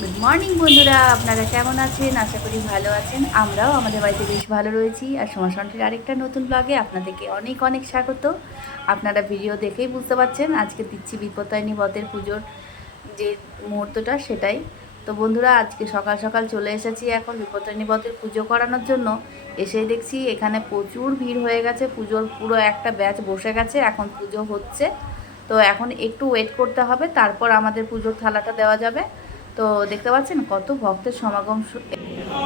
Good morning বন্ধুরা, আপনারা কেমন আছেন? আশা করি ভালো আছেন। আমরাও আমাদের বাড়িতে বেশ ভালো রয়েছি। আর সোমাশান্তির আরেকটা নতুন ব্লগে আপনাদেরকে অনেক অনেক স্বাগত। আপনারা ভিডিও দেখেই বুঝতে পারছেন আজকে দিচ্ছি বিপত্তারিণী বতের পুজোর যে মুহূর্তটা সেটাই। তো বন্ধুরা, আজকে সকাল সকাল চলে এসেছি এখন বিপত্তারিণী বতের পুজো করানোর জন্য। এসেই দেখছি এখানে প্রচুর ভিড় হয়ে গেছে, পুজোর পুরো একটা ব্যাচ বসে গেছে, এখন পুজো হচ্ছে। তো এখন একটু ওয়েট করতে হবে, তারপর আমাদের পুজোর থালাটা দেওয়া যাবে। তো দেখতে পাচ্ছেন কত ভক্তের সমাগম।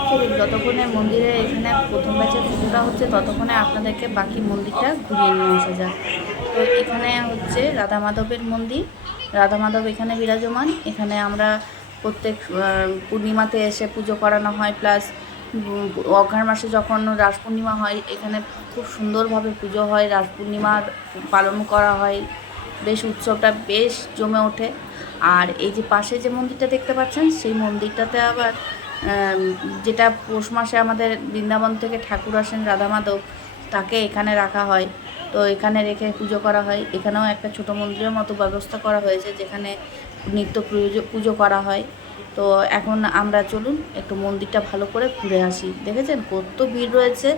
চলুন, যতক্ষণে মন্দিরে এখানে প্রথম ব্যাচের পুজোটা হচ্ছে ততক্ষণে আপনাদেরকে বাকি মন্দিরটা ঘুরিয়ে নিয়ে আসা যাক। তো এখানে হচ্ছে রাধা মাধবের মন্দির। রাধা মাধব এখানে বিরাজমান। এখানে আমরা প্রত্যেক পূর্ণিমাতে এসে পুজো করানো হয়, প্লাস অঘ্রাণ মাসে যখন রাস পূর্ণিমা হয় এখানে খুব সুন্দরভাবে পুজো হয়, রাস পূর্ণিমার পালন করা হয়, বেশ উৎসবটা বেশ জমে ওঠে। আর এই যে পাশে যে মন্দিরটা দেখতে পাচ্ছেন সেই মন্দিরটাতে আবার যেটা পৌষ মাসে আমাদের বৃন্দাবন থেকে ঠাকুর আসেন রাধা মাধব, তাকে এখানে রাখা হয়। তো এখানে রেখে পুজো করা হয়। এখানেও একটা ছোট মন্দিরের মতো ব্যবস্থা করা হয়েছে যেখানে নিত্য পুজো করা হয়। তো এখন আমরা চলুন একটু মন্দিরটা ভালো করে ঘুরে আসি। দেখেছেন কত ভিড় রয়েছে।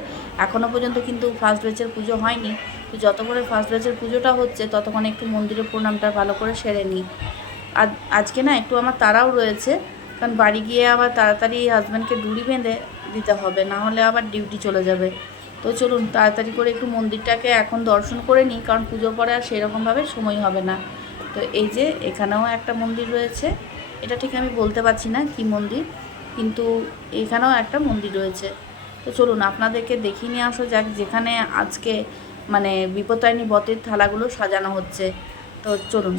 এখনও পর্যন্ত কিন্তু ফার্স্ট ব্যাচের পুজো হয়নি। তো যতক্ষণে ফার্স্ট ব্যাচের পুজোটা হচ্ছে ততক্ষণে একটু মন্দিরের প্রণামটা ভালো করে সেরে নিই। আজকে না একটু আমার তাড়াও রয়েছে, কারণ বাড়ি গিয়ে আবার তাড়াতাড়ি হাজব্যান্ডকে ডুরি বেঁধে দিতে হবে, না হলে আবার ডিউটি চলে যাবে। তো চলুন তাড়াতাড়ি করে একটু মন্দিরটাকে এখন দর্শন করে নিই, কারণ পুজোর পরে আর সেরকমভাবে সময় হবে না। তো এই যে এখানেও একটা মন্দির রয়েছে, এটা ঠিক আমি বলতে পারছি না কি মন্দির, কিন্তু এখানেও একটা মন্দির রয়েছে। তো চলুন আপনাদেরকে দেখিয়ে নিয়ে আসা যাক যেখানে আজকে মানে বিপত্তারিণী বতের থালাগুলো সাজানো হচ্ছে। তো চলুন।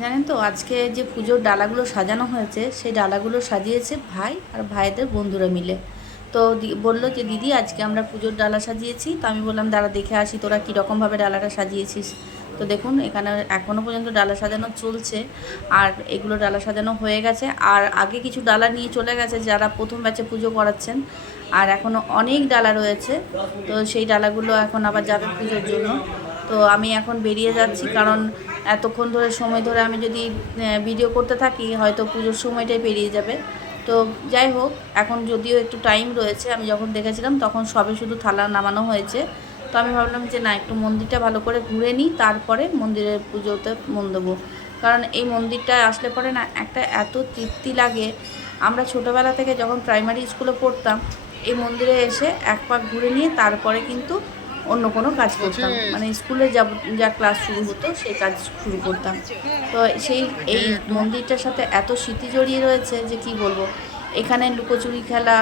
জানেন তো আজকে যে পুজোর ডালাগুলো সাজানো হয়েছে সেই ডালাগুলো সাজিয়েছে ভাই আর ভাইদের বন্ধুরা মিলে। তো বললো যে দিদি আজকে আমরা পুজোর ডালা সাজিয়েছি। তো আমি বললাম দাঁড়া দেখে আসি তোরা কীরকমভাবে ডালাটা সাজিয়েছিস। তো দেখুন এখানে এখনও পর্যন্ত ডালা সাজানো চলছে, আর এগুলো ডালা সাজানো হয়ে গেছে। আর আগে কিছু ডালা নিয়ে চলে গেছে যারা প্রথম ব্যাচে পুজো করাচ্ছেন, আর এখনও অনেক ডালা রয়েছে। তো সেই ডালাগুলো এখন আবার যাবে পুজোর জন্য। তো আমি এখন বেরিয়ে যাচ্ছি, কারণ এতক্ষণ ধরে সময় ধরে আমি যদি ভিডিও করতে থাকি হয়তো পুজোর সময়টাই পেরিয়ে যাবে। তো যাই হোক, এখন যদিও একটু টাইম রয়েছে, আমি যখন দেখেছিলাম তখন সবে শুধু থালা নামানো হয়েছে। তো আমি ভাবলাম যে না, একটু মন্দিরটা ভালো করে ঘুরে নিই, তারপরে মন্দিরের পুজোতে মন দেবো। কারণ এই মন্দিরটায় আসলে পরে না একটা এত তৃপ্তি লাগে। আমরা ছোটোবেলা থেকে যখন প্রাইমারি স্কুলে পড়তাম এই মন্দিরে এসে এক পাক ঘুরে নিয়ে তারপরে কিন্তু অন্য কোনো কাজ করতাম, মানে স্কুলে যা ক্লাস শুরু হতো সেই কাজ শুরু করতাম। তো এই মন্দিরটার সাথে এত স্মৃতি জড়িয়ে রয়েছে যে কি বলবো। এখানে লুকোচুরি খেলা,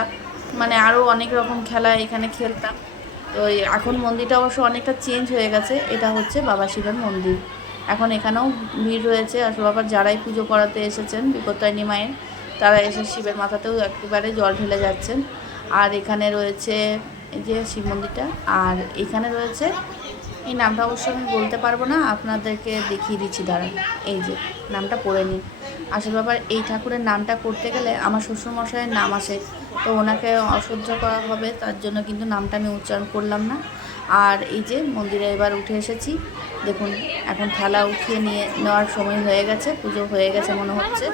মানে আরও অনেক রকম খেলা এখানে খেলতাম। তো এখন মন্দিরটা অবশ্য অনেকটা চেঞ্জ হয়ে গেছে। এটা হচ্ছে বাবা শিবের মন্দির। এখন এখানেও ভিড় রয়েছে, আর বাবার যারাই পুজো করাতে এসেছেন বিপত্তারিণী মায়ের, তারা এসে শিবের মাথাতেও একেবারে জল ঢেলে যাচ্ছেন। আর এখানে রয়েছে এই যে শিব মন্দিরটা, আর এখানে রয়েছে এই নামটা অবশ্য আমি বলতে পারবো না, আপনাদেরকে দেখিয়ে দিচ্ছি দাঁড়ান। এই যে নামটা পড়ে নিন। আসলে ব্যাপার এই ঠাকুরের নামটা করতে গেলে আমার শ্বশুরমশাইয়ের নাম আসে, তো ওনাকে অসহ্য করা হবে, তার জন্য কিন্তু নামটা আমি উচ্চারণ করলাম না। আর এই যে মন্দিরে এবার উঠে এসেছি, দেখুন এখন থালা উঠিয়ে নেওয়ার সময় হয়ে গেছে, পুজো হয়ে গেছে মনে হচ্ছে।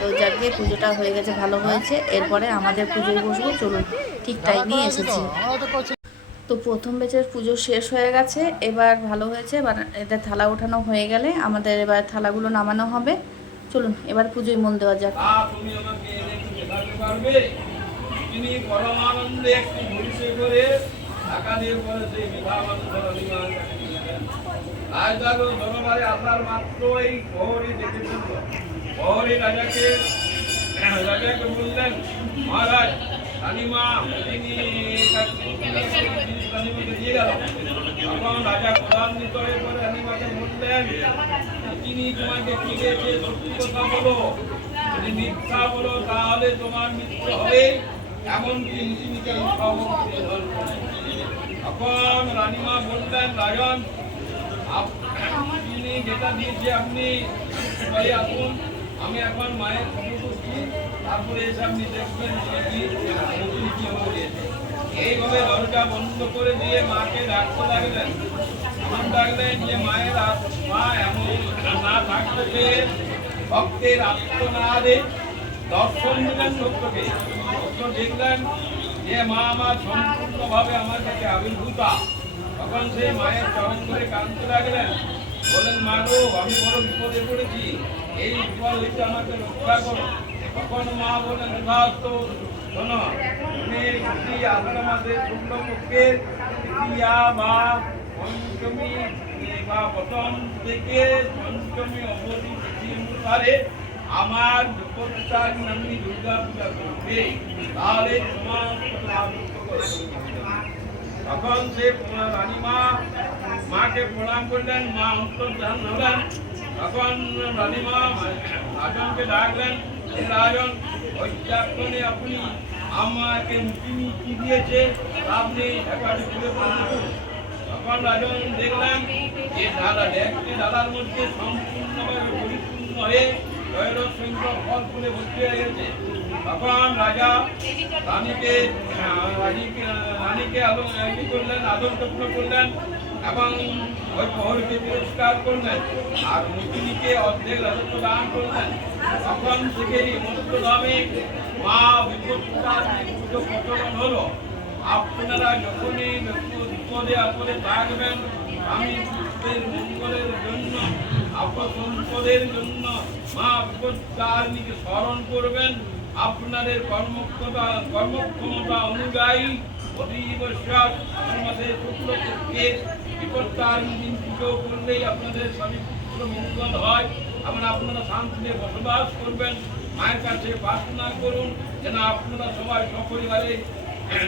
তো যাকে পুজোটা হয়ে গেছে, ভালো হয়েছে। এরপরে আমাদের পুজোয় বসবো, চলুন ঠিক টাইমেই এসেছি। তো প্রথম ব্যাচের পুজো শেষ হয়ে গেছে, এবার ভালো হয়েছে। এবার এদের থালা ওঠানো হয়ে গেলে আমাদের এবার থালাগুলো নামানো হবে। চলুন এবার পুজোয় মন দেওয়া যাক। রাজাকে বললেন মহারাজ রানীমা তিনি রানীমাকে দিয়ে গেল। তখন রাজা ক্রোধান্বিত হয়ে পরে রানীমাকে বললেন তিনি তোমাকে কি দিয়েছে সত্যি কথা বলো, যদি মিথ্যা বলো তাহলে তোমার মৃত্যু হবে, এমনকি মিটিমিকে তখন রানীমা বললেন রাজন তিনি যেটা দিয়েছে আপনি পরে আসুন, আমি এখন মায়ের খবর করছি, তারপরে এসে আপনি দেখবেন এইভাবে দরজা বন্ধ করে দিয়ে মাকে ডাকতে লাগলেন। এমন ডাকলেন যে মায়ের মা এমন না থাকতে ভক্তের আত্মনাদে দর্শন দিলেন ভক্তকে। ভক্ত দেখলেন যে মা আমার সম্পূর্ণভাবে আমার কাছে আবির্ভূতা। তখন সে মায়ের চরণ ধরে কাঁদতে লাগলেন, বললেন, মা গো, আমি বড় বিপদে পড়েছি, এই বিপদ হইতে আমাকে রক্ষা করো। তখন মা বলেন, তথাস্তু, শোনো, তুমি আষাঢ় মাসে শুক্লপক্ষের তৃতীয়া বা পঞ্চমী বা প্রথম থেকে পঞ্চমী অবধি তিথি অনুসারে আমার বিপদটার নামী দুর্গা পূজা করবে, তাহলে তোমার তখন সে রানীমা মাকে প্রণাম করলেন, মা অন্তর্ধান হলেন। তখন রানীমা রাজনকে ডাকলেন, রাজন, ঐক্যাক্ষণে আপনি আমাকে তিনি কি দিয়েছে আপনি একবার তুলে বলুন। তখন রাজন দেখলেন যে একটি ডালার মধ্যে সম্পূর্ণভাবে পরিপূর্ণ হয়ে জয়ের সংখ্যক ফল ফুলে ভর্তি হয়ে গেছে। তখন রাজা রানীকে করলেন, আদর যত্ন করলেন এবং ওই প্রহরীকে পুরস্কার করলেন আর মুখিনীকে অর্ধেক রাজত্ব দান করলেন। তখন থেকেই মন্ত্রধামে মা বিপত্তার পুজো প্রচলন হলো। আপনারা যখনই বিপদে আপদে থাকবেন, আমি বিশ্বের মঙ্গলের জন্য, সম্পদের জন্য মা বিপত্তারিণীকে স্মরণ করবেন। আপনাদের কর্মক্ষমতা অনুযায়ী প্রতি বছর মাসে শুক্লপক্ষে বিপত্তারিণী দিন পুজো করলেই আপনাদের স্বামী পুত্র মঙ্গল হয় এবং আপনারা শান্তিতে বসবাস করবেন। মায়ের কাছে প্রার্থনা করুন যেন আপনারা সবাই সপরিবারে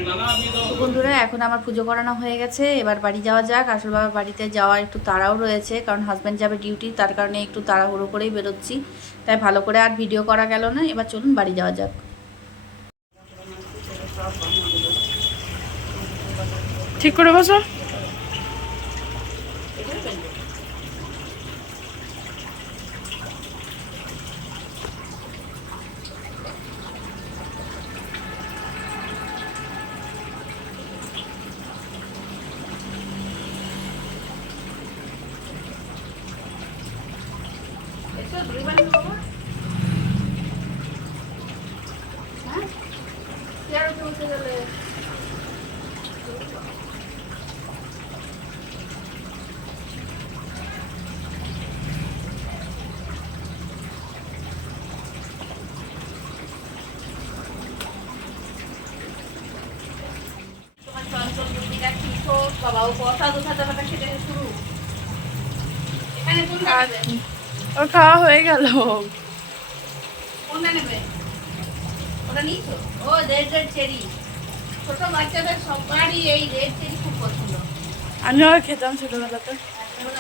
নানাবিধ। বন্ধুরা, এখন আমার পুজো করানো হয়ে গেছে, এবার বাড়ি যাওয়া যাক। আসল বাবার বাড়িতে যাওয়ার একটু তাড়াও রয়েছে, কারণ হাজব্যান্ড যাবে ডিউটি, তার কারণে একটু তাড়াহুড়ো করেই বেরোচ্ছি, তাই ভালো করে আর ভিডিও করা গেল না। এবার চলুন বাড়ি যাওয়া যাক। ঠিক করে বসো। ওর খাওয়া হয়ে গেল। কোনটা নেবে? ওটা নিয়েছো? ও রেড রেড চেরি। ছোট বাচ্চাদের সবারই এই রেড চেরি খুব পছন্দ। আমিও খেতাম ছোটবেলাতে।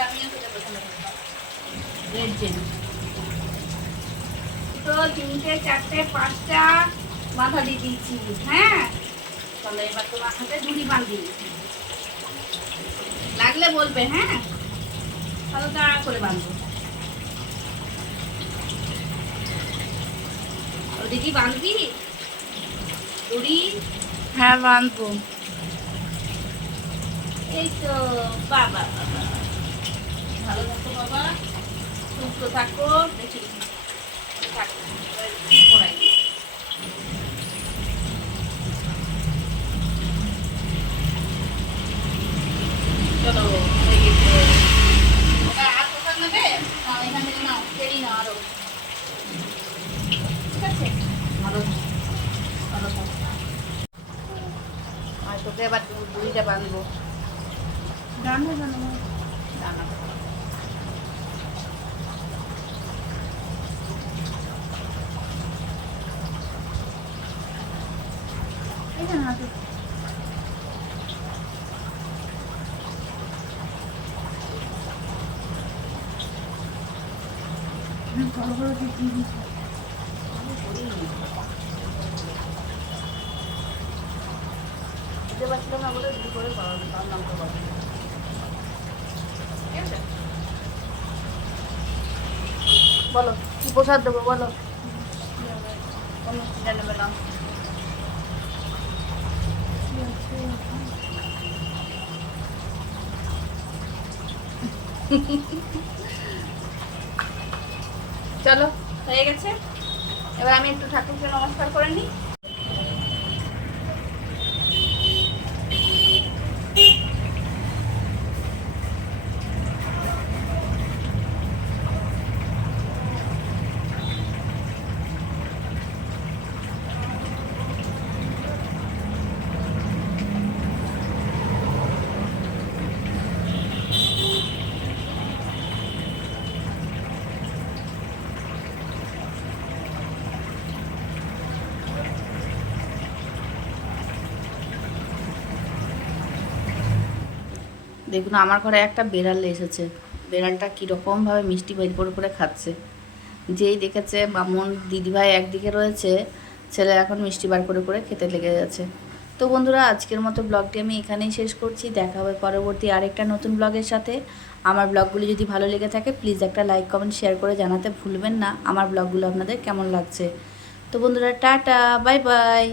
আমিও খেতে পছন্দ করতাম রেড চেরি। তো 3টে 4টে 5টা মাথা দিয়ে দিয়েছি। হ্যাঁ, তাহলে এবার তোমার হাতে দড়ি বাঁধি, লাগলে বলবে। হ্যাঁ, তাহলে তাড়া করে বাঁধবো। দিদি বাঁধবি দড়ি? হ্যাঁ, বাঁধবো। এই তো বাবা, বাবা ভালো থাকো বাবা, সুস্থ থাকো, দেখি থাকো পড়াই। চলো হয়ে গেছে। ওটা আর কোথাও নেবে? নাও, এখান থেকে নাও, চেরি নাও আরো। ঠিক আছে, ভালো ভালো থাকো। আর তোকে এবার দড়িটা বাঁধবো। জানো জানো দানা এই যে হাতে ভালো করে দিয়ে দিচ্ছি। দিতে পারছিলাম না বলে দূর করে তার নামটা বলো। ঠিক আছে, বলো কি প্রসাদ দেবো বলো। অনুষ্ঠানটা নেবে না। চলো হয়ে গেছে। এবার আমি একটু ঠাকুরকে নমস্কার করে নিই। দেখুন আমার ঘরে একটা বেড়াল এসেছে। বেড়ালটা কীরকমভাবে মিষ্টি বের করে করে খাচ্ছে। যেই দেখেছে মামুন দিদিভাই একদিকে রয়েছে, ছেলে এখন মিষ্টি বার করে করে খেতে লেগে যাচ্ছে। তো বন্ধুরা, আজকের মতো ব্লগটি আমি এখানেই শেষ করছি। দেখা হবে পরবর্তী আরেকটা নতুন ব্লগের সাথে। আমার ব্লগগুলি যদি ভালো লেগে থাকে প্লিজ একটা লাইক কমেন্ট শেয়ার করে জানাতে ভুলবেন না আমার ব্লগগুলো আপনাদের কেমন লাগছে। তো বন্ধুরা, টাটা, বাই বাই।